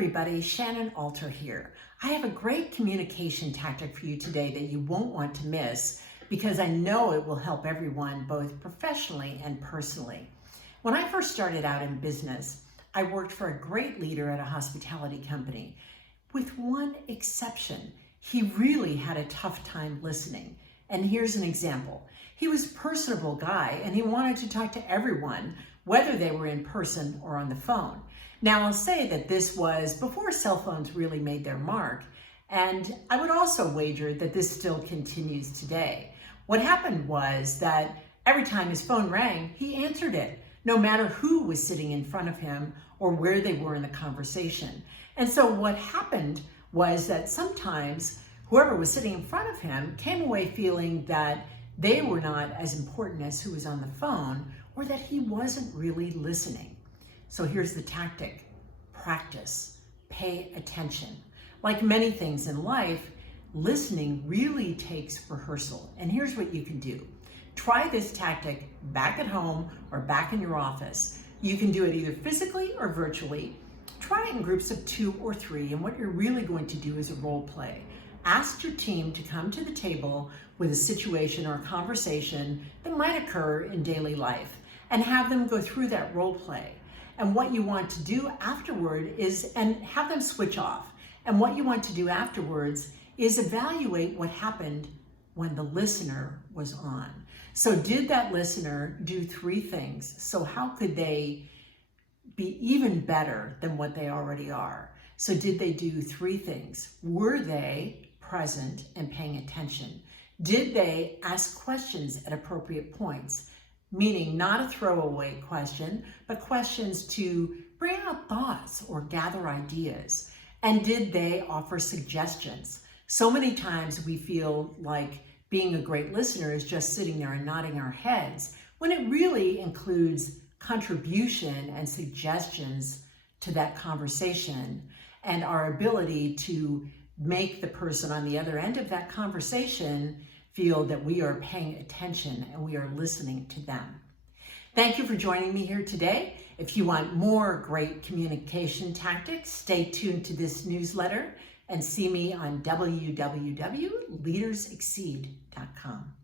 everybody, Shannon Alter here. I have a great communication tactic for you today that you won't want to miss because I know it will help everyone both professionally and personally. When I first started out in business, I worked for a great leader at a hospitality company. With one exception, he really had a tough time listening. And here's an example. He was a personable guy and he wanted to talk to everyone, whether they were in person or on the phone. Now, I'll say that this was before cell phones really made their mark, and I would also wager that this still continues today. What happened was that every time his phone rang, he answered it, no matter who was sitting in front of him or where they were in the conversation. And so what happened was that sometimes whoever was sitting in front of him came away feeling that they were not as important as who was on the phone, or that he wasn't really listening. So here's the tactic: practice, pay attention. Like many things in life, listening really takes rehearsal. And here's what you can do. Try this tactic back at home or back in your office. You can do it either physically or virtually. Try it in groups of 2 or 3, and what you're really going to do is a role play. Ask your team to come to the table with a situation or a conversation that might occur in daily life and have them go through that role play. And what you want to do afterward is, and have them switch off. And what you want to do afterwards is evaluate what happened when the listener was on. So did that listener do 3 things? So how could they be even better than what they already are? So did they do 3 things? Were they present and paying attention? Did they ask questions at appropriate points? Meaning not a throwaway question, but questions to bring out thoughts or gather ideas. And did they offer suggestions? So many times we feel like being a great listener is just sitting there and nodding our heads, when it really includes contribution and suggestions to that conversation, and our ability to make the person on the other end of that conversation feel that we are paying attention and we are listening to them. Thank you for joining me here today. If you want more great communication tactics, stay tuned to this newsletter and see me on www.leadersexceed.com.